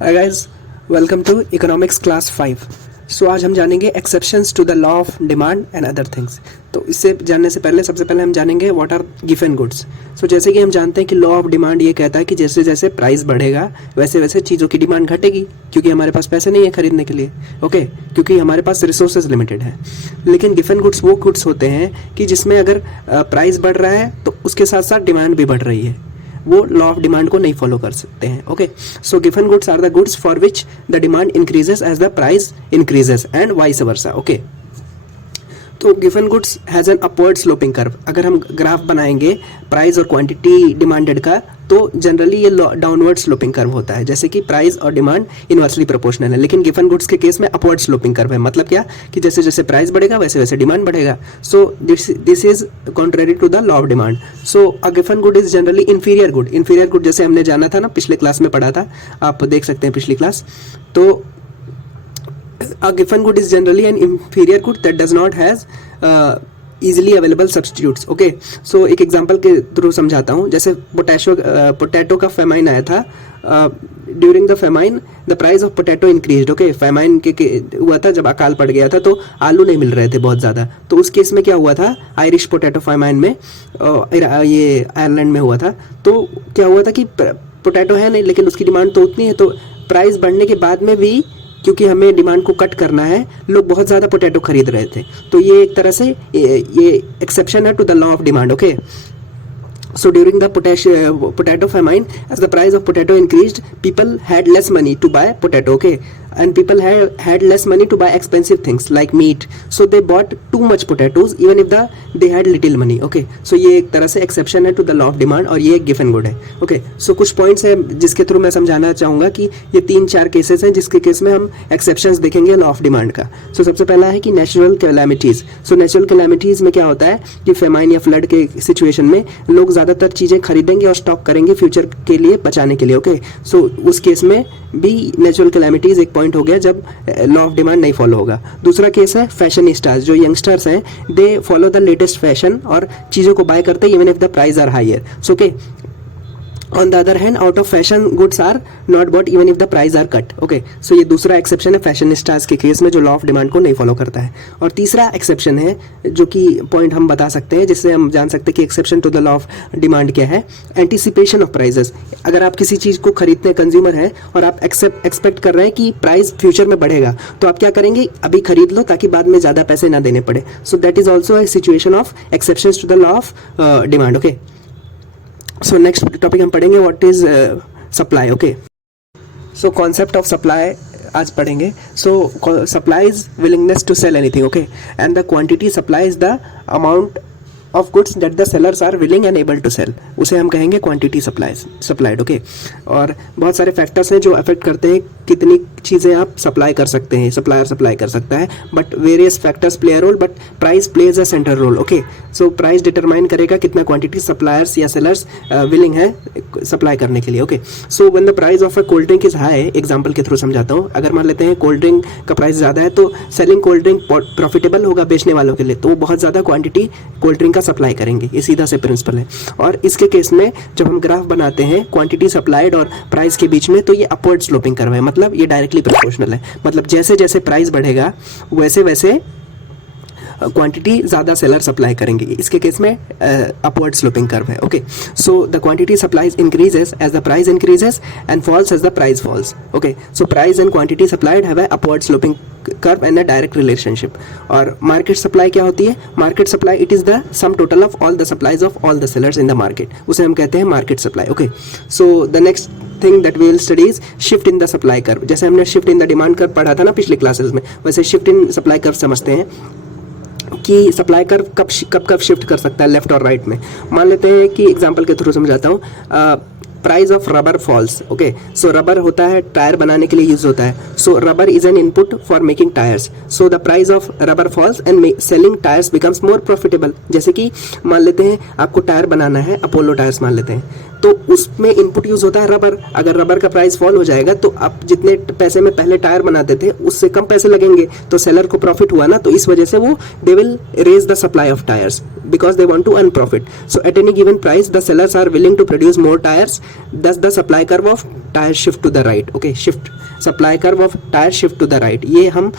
Hi guys, welcome to economics class 5। So आज हम जानेंगे exceptions to the law of demand and other things. तो इससे जानने से पहले सबसे पहले हम जानेंगे व्हाट आर गिवन गुड्स। सो जैसे कि हम जानते हैं कि लॉ ऑफ डिमांड ये कहता है कि जैसे जैसे प्राइस बढ़ेगा वैसे वैसे चीज़ों की डिमांड घटेगी, क्योंकि हमारे पास पैसे नहीं है खरीदने के लिए। ओके, क्योंकि हमारे पास रिसोर्सेज लिमिटेड है। लेकिन गिवन गुड्स वो गुड्स होते हैं कि जिसमें अगर प्राइस बढ़ रहा है तो उसके साथ साथ डिमांड भी बढ़ रही है, वो लॉ ऑफ डिमांड को नहीं फॉलो कर सकते हैं। ओके, सो गिवन goods are the goods for which the demand increases as the price increases and vice versa. Okay, तो गिवन goods has an upward sloping curve. अगर हम ग्राफ बनाएंगे प्राइस और क्वांटिटी डिमांडेड का, तो जनरली ये डाउनवर्ड स्लोपिंग कर्व होता है, जैसे कि प्राइस और डिमांड इनवर्सली प्रोपोर्शनल है। लेकिन गिवन गुड्स के केस में अपवर्ड स्लोपिंग कर्व है। मतलब क्या कि जैसे जैसे प्राइस बढ़ेगा वैसे वैसे डिमांड बढ़ेगा। So this is contrary to the law of demand. So a गिवन good is generally inferior good. Inferior good जैसे हमने जाना था ना, पिछले क्लास में पढ़ा था, आप देख सकते हैं पिछली क्लास। तो a given good is generally an inferior good that does not has easily available substitutes. Okay, so एक एग्जांपल के थ्रू समझाता हूँ। जैसे पोटैटो का फेमाइन आया था। During the famine the price of potato increased. Okay, famine के हुआ था जब अकाल पड़ गया था, तो आलू नहीं मिल रहे थे बहुत ज़्यादा। तो उस केस में क्या हुआ था, आयरिश पोटैटो फेमाइन में, ये आयरलैंड में हुआ था। तो क्या हुआ था कि पोटैटो है नहीं, लेकिन उसकी डिमांड तो उतनी है। तो प्राइस बढ़ने के बाद में भी, क्योंकि हमें डिमांड को कट करना है, लोग बहुत ज़्यादा पोटैटो खरीद रहे थे। तो ये एक तरह से ये एक्सेप्शन है to the law of demand. Okay, so during the potato famine, as the price of potato increased, people had less money to buy potato. Okay, and people had less money to buy expensive things like meat, so they bought too much potatoes even if they had little money. Okay, so ये एक तरह से exception है to the law of demand, और ये एक given good है। Okay, so कुछ points है जिसके थ्रू मैं समझाना चाहूँगा कि ये 3-4 केसेस हैं जिसके केस में हम exceptions देखेंगे law of demand का। so सबसे पहला है कि natural calamities। so natural calamities में क्या होता है कि famine या flood के situation में लोग ज़्यादातर चीज़ें खरीदेंगे और स्टॉक करेंगे फ्यूचर के लिए बचाने के लिए। ओके, सो उस केस में भी नेचुरल कैलामिटीज एक पॉइंट हो गया जब लॉ ऑफ डिमांड नहीं फॉलो होगा। दूसरा केस है फैशनिस्टास। जो यंगस्टर्स हैं, they follow the latest fashion और चीज़ों को बाय करते हैं even if the price are higher. So okay, on the other hand, out of fashion goods are not bought even if the price are cut. Okay, so ये दूसरा exception है फैशनिस्टास के case में, जो लॉ ऑफ डिमांड को नहीं follow करता है। और तीसरा एक्सेप्शन है जो कि पॉइंट हम बता सकते हैं, जिससे हम जान सकते हैं कि exception to the law of demand क्या है। Anticipation of prices. अगर आप किसी चीज़ को खरीदते हैं, कंज्यूमर है, और आप एक्सपेक्ट कर रहे हैं कि प्राइस फ्यूचर में बढ़ेगा, तो आप क्या करेंगे, अभी खरीद लो ताकि बाद में ज़्यादा पैसे ना देने पड़े। So that is also a situation of exceptions to the law of demand. Okay, so next topic हम पढ़ेंगे what is supply. Okay, so concept of supply आज पढ़ेंगे। So supply is willingness to sell anything. Okay, and the quantity supply is the amount of goods that the sellers are willing and able to sell. उसे हम कहेंगे quantity supplied. Okay, और बहुत सारे factors हैं जो अफेक्ट करते हैं कितनी चीज़ें आप सप्लाई कर सकते हैं, सप्लायर सप्लाई कर सकता है, but various factors play a role, but price plays a central role. Okay, so price determine करेगा कितना क्वांटिटी सप्लायर्स या सेलर्स विलिंग है सप्लाई करने के लिए। Okay, so when the price of a cold drink is high, example के through समझाता हूँ। अगर मान लेते हैं कोल्ड ड्रिंक का प्राइस ज़्यादा है, तो सेलिंग कोल्ड ड्रिंक प्रॉफिटेबल होगा बेचने वालों के लिए, तो वो बहुत ज़्यादा क्वांटिटी कोल्ड ड्रिंक का सप्लाई करेंगे। ये सीधा से प्रिंसिपल है। और इसके केस में जब हम ग्राफ बनाते हैं क्वांटिटी सप्लाइड और प्राइस के बीच में, तो ये अपवर्ड स्लोपिंग कर्व है, मतलब ये डायरेक्टली प्रोपोर्शनल है। मतलब जैसे जैसे प्राइस बढ़ेगा वैसे वैसे क्वांटिटी ज़्यादा सेलर सप्लाई करेंगे। इसके केस में अपवर्ड स्लोपिंग कर्व है। Okay, so the quantity supplies increases as the price increases and falls as the price falls. Okay, so price and quantity supplied have a upward sloping curve and a direct relationship. और market supply क्या होती है? Market supply it is the sum total of all the supplies of all the sellers in the market, उसे हम कहते हैं market supply. Okay, so the next thing that we will study is shift in the supply curve. जैसे हमने shift in the demand curve पढ़ा था ना पिछले क्लासेस में, वैसे शिफ्ट इन सप्लाई कर्व समझते हैं कि सप्लाई कर्व कब शिफ्ट कर सकता है लेफ्ट और राइट में। मान लेते हैं कि एग्जांपल के थ्रू समझाता हूँ। Price of rubber falls. Okay, so rubber होता है टायर बनाने के लिए यूज होता है। So rubber is an input for making tyres, so the price of rubber falls and selling tyres becomes more profitable. जैसे कि मान लेते हैं आपको टायर बनाना है, अपोलो टायर्स मान लेते हैं, तो उसमें इनपुट यूज़ होता है रबर। अगर रबर का प्राइस फॉल हो जाएगा तो आप जितने पैसे में पहले टायर बनाते थे उससे कम पैसे लगेंगे, तो सेलर को प्रॉफिट हुआ ना, तो इस वजह से वो they will raise the supply of tyres because they want to earn profit. So at any given price the sellers are willing to produce more tires, thus the supply curve of tire shift to the right. Okay, shift supply curve of tire shift to the right, ये हम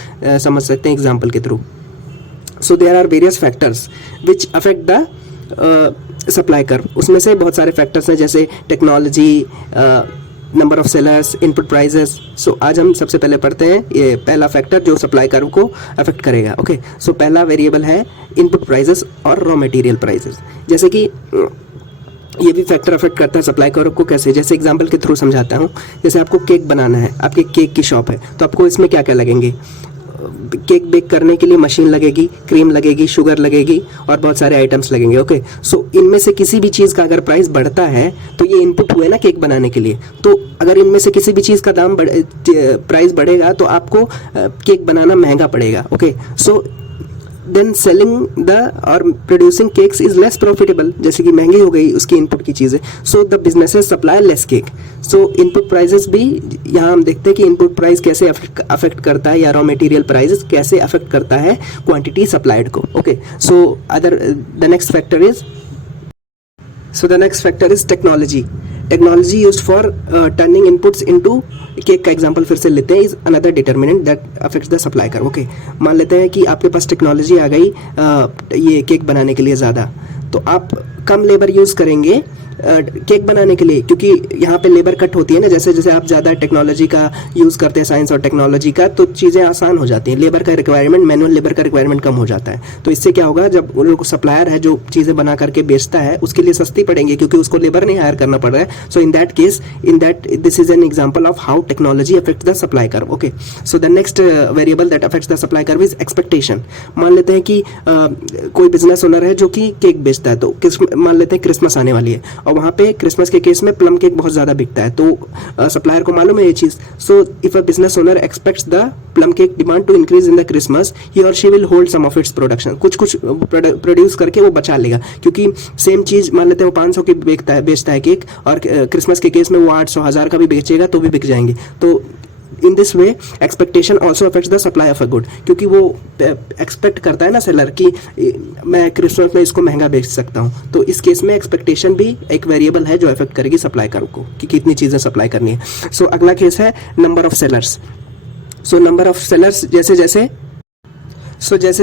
समझ सकते हैं example के through. So there are various factors which affect the supply curve. उसमें से बहुत सारे फैक्टर्स हैं जैसे technology, number of sellers, input prices. So आज हम सबसे पहले पढ़ते हैं ये पहला फैक्टर जो सप्लाई कर्व को अफेक्ट करेगा. ओके, सो पहला वेरिएबल है इनपुट प्राइजेस और रॉ मटेरियल प्राइजेस. जैसे कि ये भी फैक्टर अफेक्ट करता है सप्लाई कर्व को. कैसे, जैसे एग्जांपल के थ्रू समझाता हूँ. जैसे आपको केक बनाना है, आपके केक की शॉप है, तो आपको इसमें क्या क्या लगेंगे. केक बेक करने के लिए मशीन लगेगी, क्रीम लगेगी, शुगर लगेगी और बहुत सारे आइटम्स लगेंगे. ओके, सो इनमें से किसी भी चीज़ का अगर प्राइस बढ़ता है तो ये इनपुट हुए ना केक बनाने के लिए. तो अगर इनमें से किसी भी चीज़ का दाम प्राइस बढ़ेगा तो आपको केक बनाना महंगा पड़ेगा. Okay, so then selling the or producing cakes is less profitable. जैसे कि महंगी हो गई उसकी इनपुट की चीज़ें, so the businesses supply less cake. So input prices भी यहाँ हम देखते हैं कि इनपुट प्राइस कैसे अफेक्ट करता है, या रॉ मटेरियल प्राइसेस कैसे अफेक्ट करता है क्वांटिटी सप्लाइड को. Okay, so the next factor is technology. Technology used for turning inputs into, cake का एग्जांपल फिर से लेते हैं, is another determinant that affects the supply curve. Okay, मान लेते हैं कि आपके पास टेक्नोलॉजी आ गई ये केक बनाने के लिए ज़्यादा, तो आप कम लेबर यूज़ करेंगे केक बनाने के लिए, क्योंकि यहाँ पे लेबर कट होती है ना. जैसे जैसे आप ज़्यादा टेक्नोलॉजी का यूज़ करते हैं, साइंस और टेक्नोलॉजी का, तो चीज़ें आसान हो जाती हैं. लेबर का रिक्वायरमेंट, मैनुअल लेबर का रिक्वायरमेंट कम हो जाता है. तो इससे क्या होगा, जब उन लोग सप्लायर है जो चीज़ें बना करके बेचता है उसके लिए सस्ती पड़ेंगी क्योंकि उसको लेबर नहीं हायर करना पड़ रहा है. So in that case this is an example of how technology affects the supply curve. Okay, so the next variable that affects the supply curve is expectation. मान लेते हैं कि कोई बिजनेस ओनर है जो कि केक बेचता है, तो मान लेते हैं क्रिसमस आने वाली है और वहाँ पे क्रिसमस के केस में प्लम केक बहुत ज़्यादा बिकता है, तो सप्लायर को मालूम है ये चीज़. So if a business owner expects the plum cake demand to increase in the Christmas, he or she will hold some of its production. कुछ प्रोड्यूस करके वो बचा लेगा, क्योंकि सेम चीज़ मान लेते हैं वो 500 की बेचता है केक, और क्रिसमस के केस में वो 800 1000 का भी बेचेगा तो भी बिक जाएंगे. तो in this way expectation also affects the supply of a good, क्योंकि वो एक्सपेक्ट करता है ना सेलर कि मैं क्रिसमस में इसको महंगा बेच सकता हूँ. तो इस केस में एक्सपेक्टेशन भी एक वेरिएबल है जो अफेक्ट करेगी सप्लाई कर्व को कि कितनी चीज़ें सप्लाई करनी है. सो अगला केस है number of sellers. So number of sellers जैसे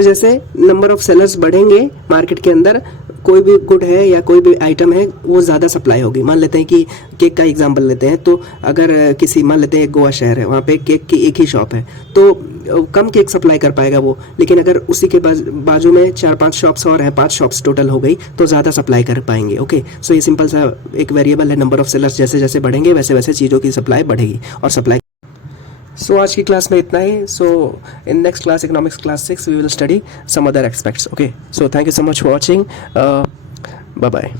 जैसे नंबर ऑफ सेलर्स बढ़ेंगे मार्केट के अंदर, कोई भी गुड है या कोई भी आइटम है वो ज़्यादा सप्लाई होगी. मान लेते हैं कि केक का एग्जांपल लेते हैं, तो अगर किसी मान लेते हैं एक गोवा शहर है, वहाँ पे केक की एक ही शॉप है, तो कम केक सप्लाई कर पाएगा वो. लेकिन अगर उसी के बाजू में 4-5 शॉप्स और हैं, 5 शॉप्स टोटल हो गई, तो ज़्यादा सप्लाई कर पाएंगे. ओके, सो ये सिंपल सा एक वेरिएबल है नंबर ऑफ सेलर्स. जैसे जैसे बढ़ेंगे वैसे वैसे चीज़ों की सप्लाई बढ़ेगी और सप्लाई. सो आज की क्लास में इतना ही. So in next class, economics class 6, we will study some other aspects. Okay, so thank you so much for watching. Bye bye.